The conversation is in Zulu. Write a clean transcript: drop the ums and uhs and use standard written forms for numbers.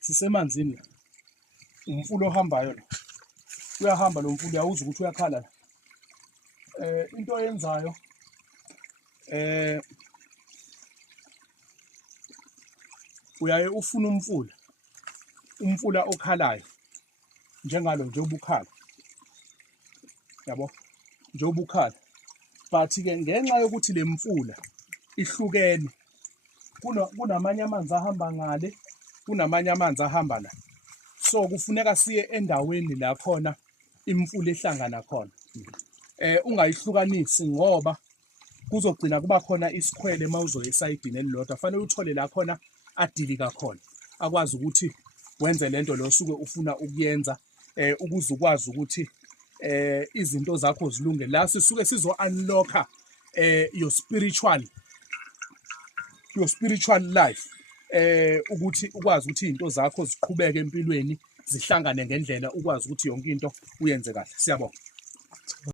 Sisemanzini la. Umfula ohambayo lo. Uyahamba lo mfula uyawuzwa ukuthi uyakhala la. Into oyenzayo uyaye ufuna umfula okhalayo njengalo nje ubukhala. Yabo? Nje ubukhala. But ke ngenxa yokuthi le mfula ihlukene kunamanye amanzi ahamba ngale, kunamanye amanzi ahamba la. So kufuneka siye endaweni la khona imfula ehlangana khona. Ungayihlukanisi ngoba kuzogcina kuba khona isikhwele mawuzoya esayidini elilodwa. Fanele uthole la khona adilika khona. Akwazi ukuthi wenze lento lo suke ufuna ukuyenza ukuze ukwazi ukuthi izinto zakho zilunge. La sisuke sizo-unlock-a your spiritual life. Ukuthi ukwazi ukuthi izinto zakho ziqhubeke empilweni zihlangane ngendlela ukwazi ukuthi yonke into uyenze kahle. Siyabonga.